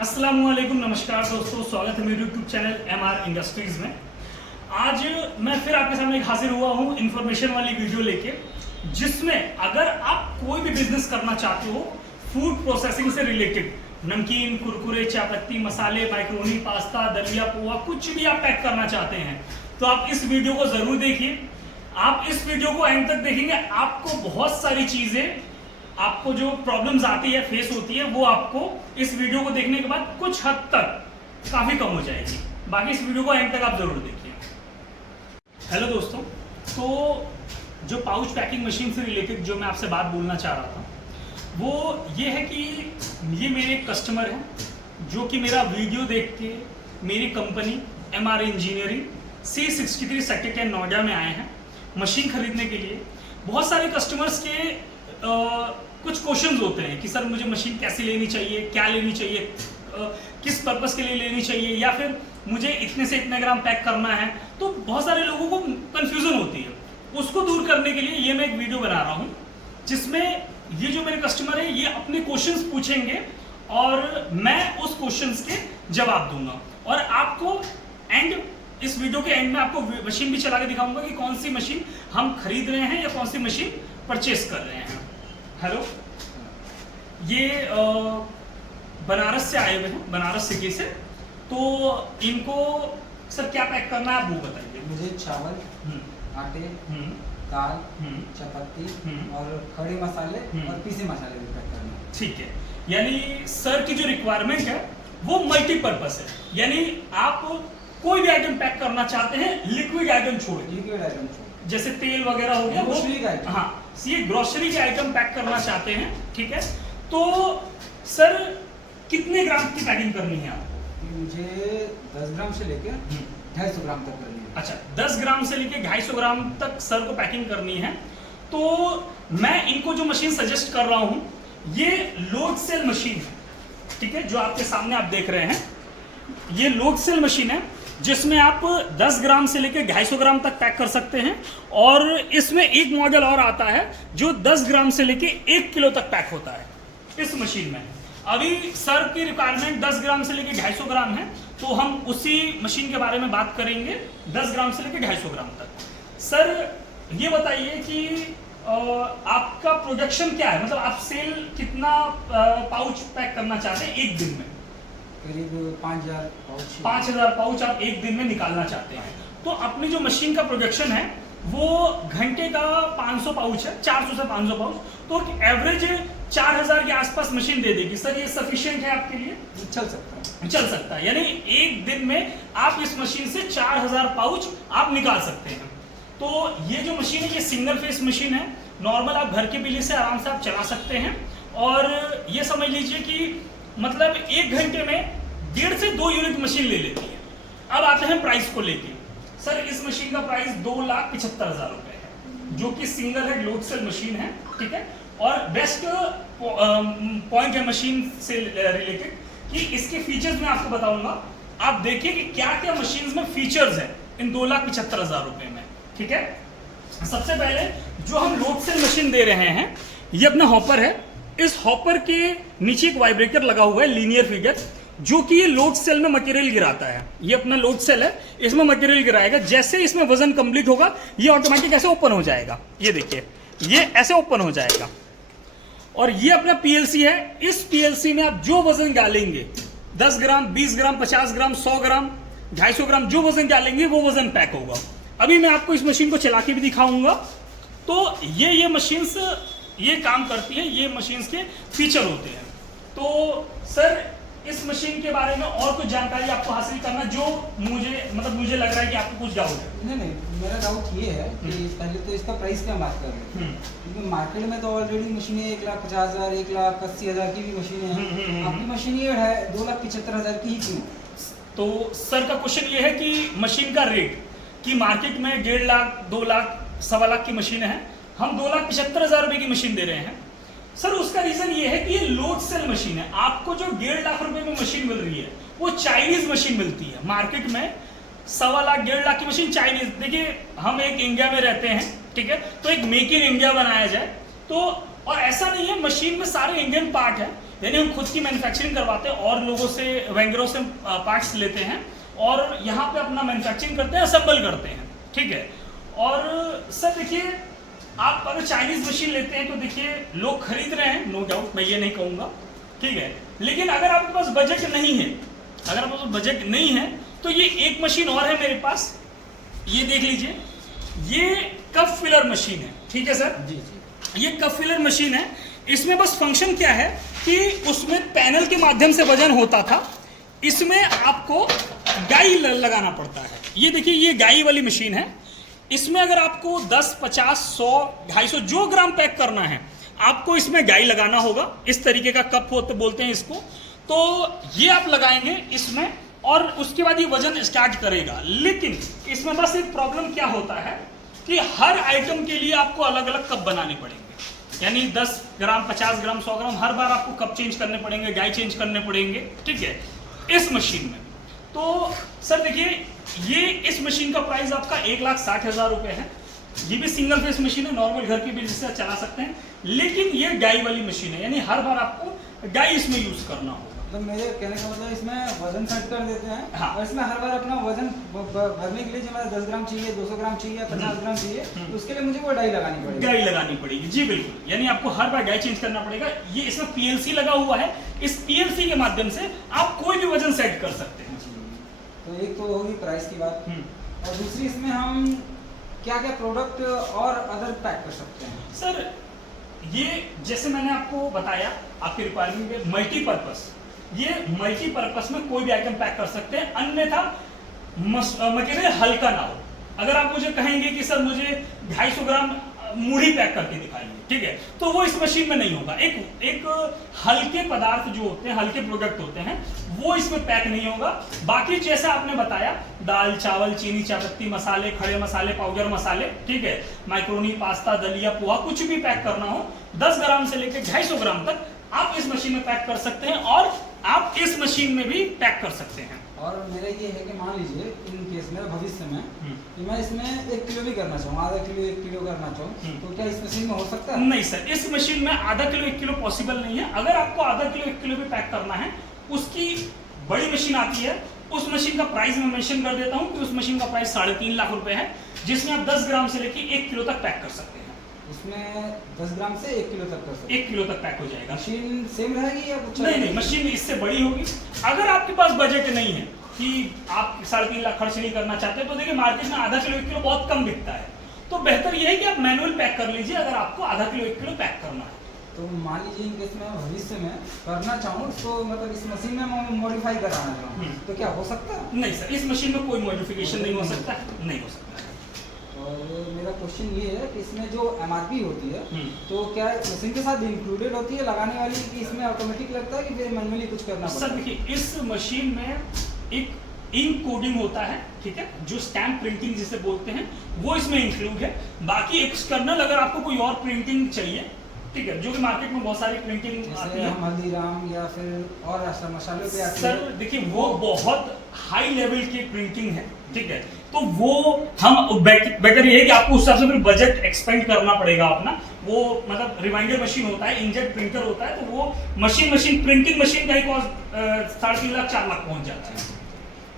अस्सलामुअलैकुम, नमस्कार दोस्तों, स्वागत है मेरे यूट्यूब चैनल MR इंडस्ट्रीज में। आज मैं फिर आपके सामने हाजिर हुआ हूँ इन्फॉर्मेशन वाली वीडियो लेके, जिसमें अगर आप कोई भी बिजनेस करना चाहते हो फूड प्रोसेसिंग से रिलेटेड, नमकीन, कुरकुरे, चायपत्ती, मसाले, माइक्रोनी, पास्ता, दलिया, पोहा, कुछ भी आप पैक करना चाहते हैं तो आप इस वीडियो को जरूर देखिए। आप इस वीडियो को एंड तक देखेंगे, आपको बहुत सारी चीजें, आपको जो प्रॉब्लम्स आती है, फेस होती है, वो आपको इस वीडियो को देखने के बाद कुछ हद तक काफी कम हो जाएगी। बाकी इस वीडियो को एंड तक आप जरूर देखिए। हेलो दोस्तों, तो जो पाउच पैकिंग मशीन से रिलेटेड जो मैं आपसे बात बोलना चाह रहा था वो ये है कि ये मेरे कस्टमर हैं जो कि मेरा वीडियो देख के मेरी company MR engineering C63 sector 10 Noida में आए हैं मशीन खरीदने के लिए। बहुत सारे कस्टमर्स के कुछ क्वेश्चंस होते हैं कि सर मुझे मशीन कैसे लेनी चाहिए, क्या लेनी चाहिए, किस पर्पस के लिए लेनी चाहिए, या फिर मुझे इतने से इतने ग्राम पैक करना है। तो बहुत सारे लोगों को कंफ्यूजन होती है। उसको दूर करने के लिए ये मैं एक वीडियो बना रहा हूँ जिसमें ये जो मेरे कस्टमर है ये अपने क्वेश्चंस पूछेंगे और मैं उस क्वेश्चंस के जवाब दूंगा। और आपको इस वीडियो के एंड में आपको मशीन भी चला के दिखाऊंगा कि कौन सी मशीन हम खरीद रहे हैं या कौन सी मशीन परचेस कर रहे हैं। हेलो, ये बनारस से आए हुए हैं, बनारस सिटी से। तो इनको सर क्या पैक करना है आप वो बताइए। मुझे चावल, आटे, दाल, चपाती और खड़े मसाले और पीसे मसाले भी पैक करना है। ठीक है, यानी सर की जो रिक्वायरमेंट है वो मल्टीपर्पज है, यानी आप कोई भी आइटम पैक करना चाहते हैं, लिक्विड आइटम छोड़ जैसे तेल वगैरह हो गया, वो हाँ, ये ग्रोसरी के आइटम पैक करना चाहते हैं। ठीक है, तो सर कितने ग्राम की पैकिंग करनी है आपको? मुझे 10 ग्राम से लेकर 250 ग्राम तक करनी है। अच्छा, 10 ग्राम से लेकर 250 ग्राम तक सर को पैकिंग करनी है। तो मैं इनको जो मशीन सजेस्ट कर रहा हूं ये लोड सेल मशीन है। ठीक है, जो आपके सामने आप देख रहे हैं ये लोड सेल मशीन है जिसमें आप 10 ग्राम से लेकर 250 ग्राम तक पैक कर सकते हैं। और इसमें एक मॉडल और आता है जो 10 ग्राम से लेकर 1 किलो तक पैक होता है इस मशीन में। अभी सर की रिक्वायरमेंट 10 ग्राम से लेकर 250 ग्राम है, तो हम उसी मशीन के बारे में बात करेंगे 10 ग्राम से लेकर 250 ग्राम तक। सर ये बताइए कि आपका प्रोडक्शन क्या है, मतलब आप सेल कितना पाउच पैक करना चाहते हैं एक दिन में? करीब 5000 पाउच आप एक दिन में निकालना चाहते हैं। तो अपनी जो मशीन का प्रोडक्शन है वो घंटे का 500 पाउच है, 400 से 500 पाउच, तो एवरेज 4000 के आसपास मशीन दे देगी। सर ये सफिशिएंट है आपके लिए? चल सकता है, यानी एक दिन में आप इस मशीन से 4000 पाउच आप निकाल सकते हैं। तो ये जो मशीन है ये सिंगल फेस मशीन है, नॉर्मल आप घर के बिजली से आराम से आप चला सकते हैं। और ये समझ लीजिए कि मतलब 1 घंटे में 1.5 से 2 यूनिट मशीन ले लेती है। अब आते हैं प्राइस को लेके। सर इस मशीन का प्राइस 2,75,000 रुपए है, जो कि single head load cell machine है। ठीक है, और बेस्ट पॉइंट है मशीन से रिलेटेड कि इसके फीचर्स मैं आपको बताऊंगा। आप देखिए कि क्या क्या मशीन में फीचर्स है इन 2,75,000 रुपए में। ठीक है, सबसे पहले जो हम लोड सेल मशीन दे रहे हैं ये अपना हॉपर है। इस हॉपर के नीचे एक वाइब्रेटर लगा हुआ है, लीनियर फिगर, जो कि ये लोड सेल में मटेरियल गिराता है। ये अपना लोड सेल है, इसमें मटेरियल गिराएगा। जैसे इसमें वजन कंप्लीट होगा ये ऑटोमेटिक ऐसे ओपन हो जाएगा। ये देखिए, ये ऐसे ओपन हो जाएगा। और ये अपना PLC है। इस PLC में आप जो वजन डालेंगे, 10 ग्राम, 20 ग्राम, 50 ग्राम, 100 ग्राम, 250 ग्राम, जो वजन डालेंगे वो वजन पैक होगा। अभी मैं आपको इस मशीन को चला के भी दिखाऊंगा। तो ये मशीन्स ये काम करती है, ये मशीन्स के फीचर होते हैं। तो सर इस मशीन के बारे में और कुछ जानकारी आपको हासिल करना जो मुझे लग रहा है कि आपको कुछ डाउट है। नहीं, मेरा डाउट ये है कि पहले तो इसका प्राइस क्या बात कर रहे हैं, क्योंकि मार्केट में तो ऑलरेडी मशीनें 1,50,000, 1,80,000 की भी मशीनें हैं। आपकी मशीन ये है 2,75,000 की ही क्यों? तो सर का क्वेश्चन ये है कि मशीन का रेट कि मार्केट में 1.5 लाख, 2 लाख, 1.25 लाख की मशीन है, हम 2,75,000 रुपए की मशीन दे रहे हैं। सर उसका रीजन ये है कि ये लोड सेल मशीन है। आपको जो 1.5 लाख रुपए में मशीन मिल रही है वो चाइनीज मशीन मिलती है। मार्केट में 1.25 लाख, 1.5 लाख की मशीन चाइनीज। देखिए हम एक इंडिया में रहते हैं, ठीक है, तो एक मेक इन इंडिया बनाया जाए तो। और ऐसा नहीं है, मशीन में सारे इंडियन पार्ट है। यानी हम खुद की मैन्युफैक्चरिंग करवाते हैं और लोगों से वेंडरों से पार्ट्स लेते हैं और यहाँ पे अपना मैन्युफैक्चरिंग करते हैं, असेंबल करते हैं, ठीक है। और सर देखिए, आप अगर चाइनीज मशीन लेते हैं तो देखिए लोग खरीद रहे हैं, नो डाउट, मैं ये नहीं कहूँगा, ठीक है। लेकिन अगर आपके पास बजट नहीं है, अगर आपके पास बजट नहीं है तो ये एक मशीन और है मेरे पास, ये देख लीजिए, ये कप फिलर मशीन है, ठीक है सर जी जी। ये कप फिलर मशीन है। इसमें बस फंक्शन क्या है कि उसमें पैनल के माध्यम से वजन होता था, इसमें आपको गाई लगाना पड़ता है। ये देखिए, ये गाई वाली मशीन है। इसमें अगर आपको 10, 50, 100, 250 जो ग्राम पैक करना है, आपको इसमें गाई लगाना होगा। इस तरीके का कप होते बोलते हैं इसको, तो ये आप लगाएंगे इसमें और उसके बाद ये वजन स्टार्ट करेगा। लेकिन इसमें बस एक प्रॉब्लम क्या होता है कि हर आइटम के लिए आपको अलग अलग कप बनाने पड़ेंगे, यानी 10 ग्राम, 50 ग्राम, 100 ग्राम, हर बार आपको कप चेंज करने पड़ेंगे, गाई चेंज करने पड़ेंगे, ठीक है, इस मशीन में। तो सर देखिए, ये इस मशीन का प्राइस आपका 1,60,000 रुपये है। ये भी सिंगल फेस मशीन है, नॉर्मल घर की बिजली से चला सकते हैं, लेकिन ये गाई वाली मशीन है, यानी हर बार आपको गाई इसमें यूज करना होगा। मतलब मेरे कहने का मतलब इसमें वजन सेट कर देते हैं, हाँ। और इसमें हर बार अपना वजन भरने के लिए जो मेरा 10 ग्राम चाहिए, 200 ग्राम चाहिए, 50 ग्राम चाहिए, तो उसके लिए मुझे वो डाई लगानी पड़ेगी। गाई लगानी पड़ेगी, जी बिल्कुल, यानी आपको हर बार गाई चेंज करना पड़ेगा। ये इसमें पीएलसी लगा हुआ है, इस पीएलसी के माध्यम से आप कोई भी वजन सेट कर सकते हैं। तो एक तो होगी प्राइस की बात, और दूसरी इसमें हम क्या क्या प्रोडक्ट और अदर पैक कर सकते हैं? सर ये जैसे मैंने आपको बताया, आपकी रिक्वायरमेंट में मल्टीपर्पस, ये मल्टीपर्पस में कोई भी आइटम पैक कर सकते हैं, अन्यथा मटेरियल हल्का ना हो। अगर आप मुझे कहेंगे कि सर मुझे 250 ग्राम मूढ़ी पैक करके दिखाइए, ठीक है, तो वो इस मशीन में नहीं होगा। एक हल्के पदार्थ जो होते हैं, हल्के प्रोडक्ट होते हैं, वो इसमें पैक नहीं होगा। बाकी जैसा आपने बताया, दाल, चावल, चीनी, चायपत्ती, मसाले, खड़े मसाले, पाउडर मसाले, ठीक है, माइक्रोनी, पास्ता, दलिया, पोहा, कुछ भी पैक करना हो, 10 ग्राम से लेकर 250 ग्राम तक आप इस मशीन में पैक कर सकते हैं, और आप इस मशीन में भी पैक कर सकते हैं। और मेरा ये है कि मान लीजिए इन केस में भविष्य में कि मैं इसमें 1 किलो भी करना चाहूँ, आधा किलो 1 किलो करना चाहूँ, तो क्या इस मशीन में हो सकता है? नहीं सर, इस मशीन में आधा किलो 1 किलो पॉसिबल नहीं है। अगर आपको आधा किलो 1 किलो भी पैक करना है, उसकी बड़ी मशीन आती है, उस मशीन का प्राइस मैं मेंशन कर देता हूँ कि उस मशीन का प्राइस 3.5 लाख रुपए है, जिसमें आप 10 ग्राम से लेकर 1 किलो तक पैक कर सकते हैं। इसमें 10 ग्राम से 1 किलो तक कर सकते हैं। 1 किलो तक पैक हो जाएगा। मशीन सेम रहेगी या कुछ? नहीं, मशीन इससे बड़ी होगी। अगर आपके पास बजट नहीं है कि आप 3.5 लाख खर्च नहीं करना चाहते, तो देखिए मार्केट में आधा किलो 1 किलो बहुत कम बिकता है, तो बेहतर यह है कि आप मैनुअल पैक कर लीजिए अगर आपको आधा किलो 1 किलो पैक करना है। तो मान लीजिए इन केस में भविष्य में करना चाहूँ, तो मतलब इस मशीन में मैं मॉडिफाई कराना चाहूँ, तो क्या हो सकता है? नहीं सर, इस मशीन में कोई मॉडिफिकेशन नहीं हो सकता, नहीं हो सकता। और मेरा क्वेश्चन ये है कि इसमें जो MRP होती है, तो क्या मशीन के साथ इंक्लूडेड होती है लगाने वाली, कि इसमें ऑटोमेटिक लगता है कि फिर मैनुअली कुछ करना पड़ता है? सर देखिए, इस मशीन में एक इंक कोडिंग होता है, ठीक है, जो स्टैम्प प्रिंटिंग जिसे बोलते हैं, वो इसमें इंक्लूड है। बाकी एक्सटर्नल अगर आपको कोई और प्रिंटिंग चाहिए, ठीक है, जो कि मार्केट में बहुत सारी प्रिंटिंग आती है, हल्दीराम या फिर और मसालों पे आती है। सर देखिए, वो बहुत हाई लेवल की प्रिंटिंग है, ठीक है, तो वो हम बेटर ये है कि आपको उस हिसाब से फिर बजट एक्सपेंड करना पड़ेगा अपना। वो मतलब रिमाइंडर मशीन होता है, इंजेट प्रिंटर होता है, तो वो मशीन प्रिंटिंग मशीन का ही कॉस्ट 3.5 लाख 4 लाख पहुंच जाता है।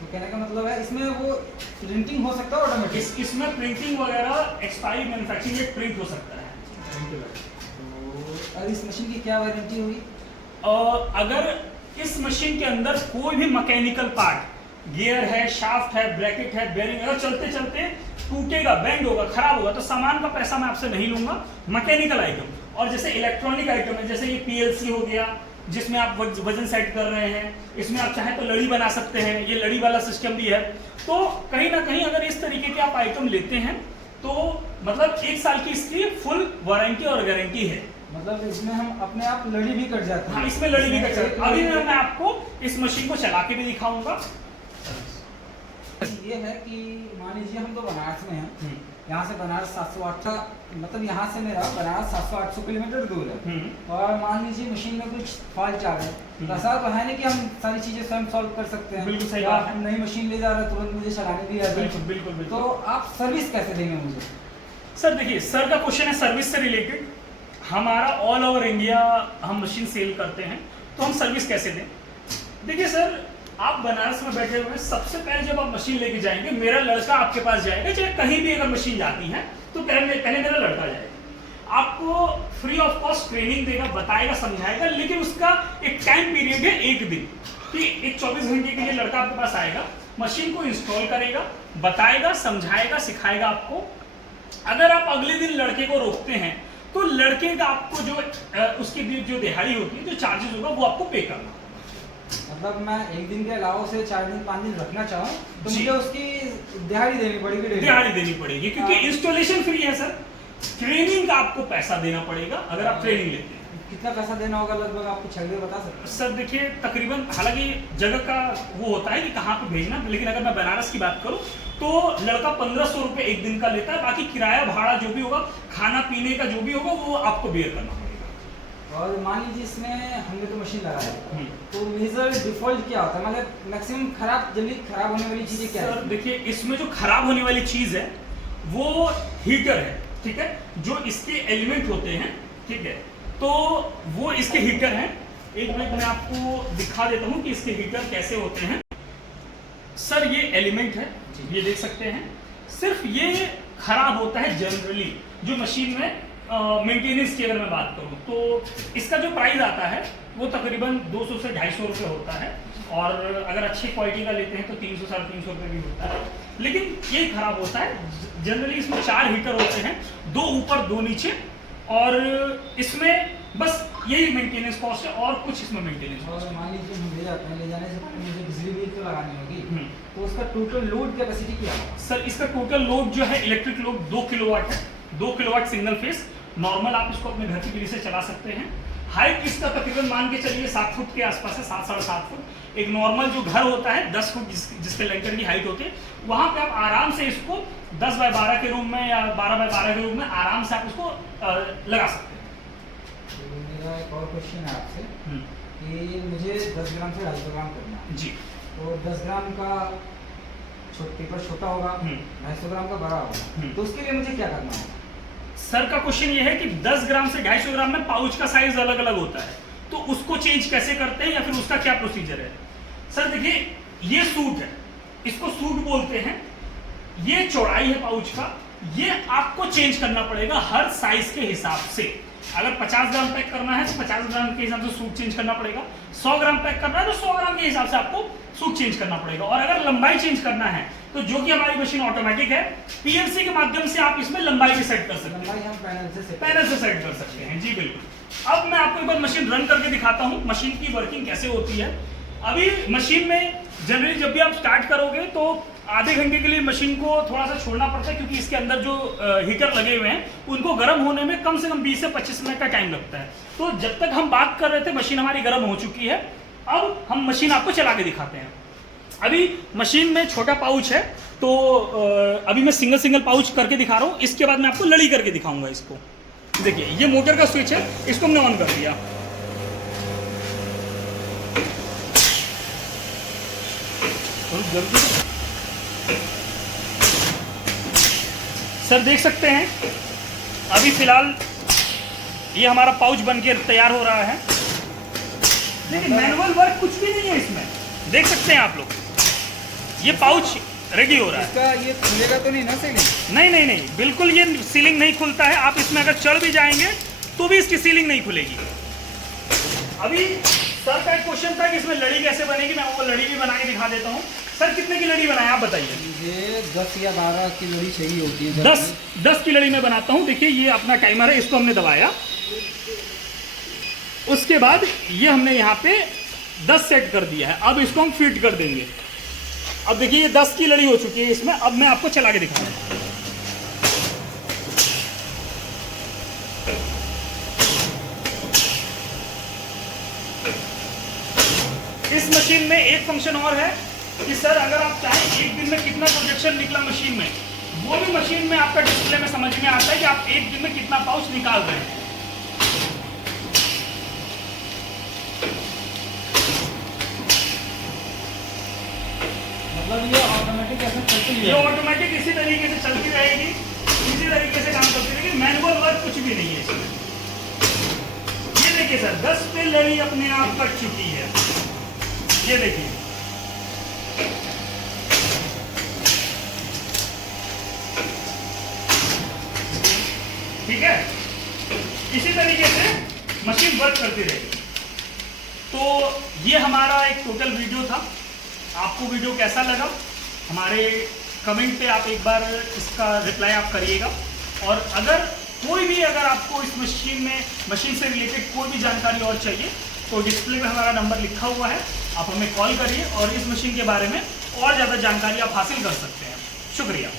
तो कहने का मतलब है इसमें वो प्रिंटिंग हो सकता है ऑटोमेटिक? इसमें प्रिंटिंग वगैरह एक्सपायरी मैन्युफैक्चरिंग एक प्रिंट हो सकता है। और इस मशीन की क्या वारंटी होगी? अगर इस मशीन के अंदर कोई भी मैकेनिकल पार्ट, गियर है, शाफ्ट है, ब्रैकेट है, बेयरिंग, अगर चलते चलते टूटेगा, बेंड होगा, खराब होगा, तो सामान का पैसा मैं आपसे नहीं लूंगा। मैकेनिकल आइटम और जैसे इलेक्ट्रॉनिक आइटम है, जैसे ये पीएलसी हो गया, जिसमें आप वजन सेट कर रहे हैं, इसमें आप चाहें तो लड़ी बना सकते हैं, ये लड़ी वाला सिस्टम भी है। तो कहीं ना कहीं अगर इस तरीके के आप आइटम लेते हैं, तो मतलब 1 साल की इसकी फुल वारंटी और गारंटी है। मतलब इसमें हम अपने आप लड़ी भी कट जाते हैं? हाँ, इसमें लड़ी भी कट जाती है। अभी मैं आपको इस मशीन को चला के भी दिखाऊंगा। ये है कि मान लीजिए हम तो बनारस में हैं, यहाँ से बनारस 700-800, मतलब यहाँ से मेरा बनारस 700-800 किलोमीटर दूर है, और मान लीजिए मशीन में कुछ फॉल्ट आ गए, तो ऐसा तो है नहीं कि हम सारी चीजें स्वयं सॉल्व कर सकते हैं। बिल्कुल सही या बात है। हम नई मशीन ले जा रहे हैं, तुरंत मुझे चलाने भी आ जाए। बिल्कुल। तो आप सर्विस कैसे देंगे मुझे? सर देखिए, सर का क्वेश्चन है सर्विस से रिलेटेड। हमारा ऑल ओवर इंडिया हम मशीन सेल करते हैं, तो हम सर्विस कैसे दें? देखिए सर, आप बनारस में बैठे हुए हैं, सबसे पहले जब आप मशीन लेके जाएंगे, मेरा लड़का आपके पास जाएगा, चाहे कहीं भी अगर मशीन जाती है तो पहले मेरा लड़का जाएगा, आपको फ्री ऑफ कॉस्ट ट्रेनिंग देगा, बताएगा, समझाएगा, लेकिन उसका एक टाइम पीरियड है 1 दिन कि एक 24 घंटे के लिए लड़का आपके पास आएगा, मशीन को इंस्टॉल करेगा, बताएगा, समझाएगा, सिखाएगा आपको। अगर आप अगले दिन लड़के को रोकते हैं तो लड़के का आपको जो उसकी जो दिहाड़ी होती है, जो चार्जेस होगा, वो आपको पे करना। मतलब मैं 1 दिन के अलावा से 4 दिन 5 दिन रखना चाहूँ तो जी। मुझे उसकी दिहाड़ी देनी पड़ेगी। दिहाड़ी देनी पड़ेगी क्योंकि इंस्टॉलेशन फ्री है सर, ट्रेनिंग का आपको पैसा देना पड़ेगा अगर आप ट्रेनिंग लेते हैं। कितना पैसा देना होगा लगभग, आप कुछ आइडिया बता सकते हैं? सर देखिए, तकरीबन, हालांकि जगह का वो होता है कि कहाँ पे भेजना, लेकिन अगर मैं बनारस की बात करूँ तो लड़का 1500 रुपये 1 दिन का लेता है, बाकी किराया भाड़ा जो भी होगा, खाना पीने का जो भी होगा, वो आपको बेयर करना पड़ेगा। और मान लीजिए इसमें हमने तो मशीन लगाया तो मेजर डिफॉल्ट क्या होता है, मतलब मैक्सिमम जल्दी खराब होने वाली चीजें क्या है? सर देखिए, इसमें जो खराब होने वाली चीज है वो हीटर है, ठीक है, जो इसके एलिमेंट होते हैं, ठीक है, तो वो इसके हीटर हैं। एक मिनट मैं आपको दिखा देता हूँ कि इसके हीटर कैसे होते हैं। सर ये एलिमेंट है, ये देख सकते हैं, सिर्फ ये खराब होता है जनरली जो मशीन में मेंटेनेंस की अगर मैं बात करूं तो इसका जो प्राइस आता है वो तकरीबन 200 से 250 रुपये होता है, और अगर अच्छी क्वालिटी का लेते हैं तो 300 350 रुपये भी होता है, लेकिन ये खराब होता है। जनरली इसमें 4 हीटर होते हैं, 2 ऊपर 2 नीचे, और इसमें बस यही मेंटेनेंस कॉस्ट है और कुछ इसमें मेंटेनेंस कॉस्ट। और मान लीजिए हम ले जाते हैं, ले जाने से पहले मुझे बिजली बिल तो लगानी होगी, तो उसका टोटल लोड कैपेसिटी क्या है? सर इसका टोटल लोड जो है, इलेक्ट्रिक लोड 2 किलोवाट है, 2 किलोवाट सिंगल फेस नॉर्मल, आप इसको अपने घर की बिजली से चला सकते हैं। हाइट इसका तकरीबन मान के चलिए 7 फुट के आसपास है, 7 साढ़े 7 फुट। एक नॉर्मल जो घर होता है 10 फुट जिसके लेंटर की हाइट होती है, वहां पे आप आराम से इसको 10 बाय 12 के रूम में या 12 बाय 12 के रूम में आराम से आप इसको लगा सकते हैं। तो मेरा एक और क्वेश्चन है आपसे कि मुझे 10 ग्राम से 250 ग्राम करना है जी, तो 10 ग्राम का पेपर छोटा होगा, 250 ग्राम का बड़ा होगा, तो उसके लिए मुझे क्या करना होगा? सर का क्वेश्चन ये है कि 10 ग्राम से 250 ग्राम में पाउच का साइज अलग अलग होता है, तो उसको चेंज कैसे करते हैं या फिर उसका क्या प्रोसीजर है? सर देखिए, ये सूट है, इसको सूट बोलते हैं, ये चौड़ाई है पाउच का, ये आपको चेंज करना पड़ेगा हर साइज के हिसाब से। अगर 50 ग्राम पैक करना है तो 50 ग्राम के हिसाब से सूट चेंज करना पड़ेगा, 100 ग्राम पैक करना है तो 100 ग्राम के हिसाब से आपको सूट चेंज करना पड़ेगा। और अगर लंबाई चेंज करना है तो जो कि हमारी मशीन ऑटोमेटिक है, पीएलसी के माध्यम से आप इसमें लंबाई भी सेट कर सकते हैं, लंबाई हम पैनल से सेट कर सकते हैं। जी बिल्कुल। अब मैं आपको एक बार मशीन रन करके दिखाता हूँ, मशीन की वर्किंग कैसे होती है। अभी मशीन में जनरली जब भी आप स्टार्ट करोगे तो आधे घंटे के लिए मशीन को थोड़ा सा छोड़ना पड़ता है, क्योंकि इसके अंदर जो हीटर लगे हुए हैं उनको गर्म होने में कम से कम 20 से 25 मिनट का टाइम लगता है। तो जब तक हम बात कर रहे थे मशीन हमारी गर्म हो चुकी है, अब हम मशीन आपको चला के दिखाते हैं। अभी मशीन में छोटा पाउच है, तो अभी मैं सिंगल पाउच करके दिखा रहा हूँ, इसके बाद मैं आपको लड़ी करके दिखाऊंगा इसको। देखिए ये मोटर का स्विच है, इसको हमने ऑन कर दिया, सर देख सकते हैं अभी फिलहाल ये हमारा पाउच बनके तैयार हो रहा है। लेकिन मैनुअल वर्क कुछ भी नहीं है इसमें, देख सकते हैं आप लोग, ये पाउच रेडी हो रहा है। इसका ये खुलेगा तो नहीं ना सीलिंग? नहीं, बिल्कुल ये सीलिंग नहीं खुलता है। आप इसमें अगर चढ़ भी जाएंगे तो भी इसकी सीलिंग नहीं खुलेगी। अभी सर का एक क्वेश्चन था कि इसमें लड़ी कैसे बनेगी, मैं वो लड़ी भी बना के दिखा देता हूँ। सर कितने की लड़ी बनाए आप बताइए? ये 10 या 12 की लड़ी चाहिए होती है। 10 की लड़ी में बनाता हूँ। देखिए ये अपना टाइमर है, इसको हमने दबाया, उसके बाद ये हमने यहाँ पे 10 सेट कर दिया है। अब इसको हम फिट कर देंगे। अब देखिए ये 10 की लड़ी हो चुकी है इसमें। अब मैं आपको चला के दिखाऊंगा। इस मशीन में एक फंक्शन और है कि सर अगर आप चाहें एक दिन में कितना प्रोजेक्शन निकला मशीन में, वो भी मशीन में आपका डिस्प्ले में समझ में आता है कि आप एक दिन में कितना पाउच निकाल रहे हैं। मतलब ये ऑटोमेटिक ऐसे चलती है? ये ऑटोमेटिक इसी तरीके से चलती रहेगी, इसी तरीके से काम करती रहेगी। मैनुअल वर्क कुछ भी नहीं है इसमें। ये देखिए सर 10 पे लड़ी अपने आप कट चुकी है, ये देखिए। ठीक है, इसी तरीके से मशीन वर्क करती रहेगी। तो ये हमारा एक टोटल वीडियो था। आपको वीडियो कैसा लगा हमारे कमेंट पे आप एक बार इसका रिप्लाई आप करिएगा। और अगर आपको इस मशीन से रिलेटेड कोई भी जानकारी और चाहिए तो डिस्प्ले में हमारा नंबर लिखा हुआ है, आप हमें कॉल करिए और इस मशीन के बारे में और ज़्यादा जानकारी आप हासिल कर सकते हैं। शुक्रिया।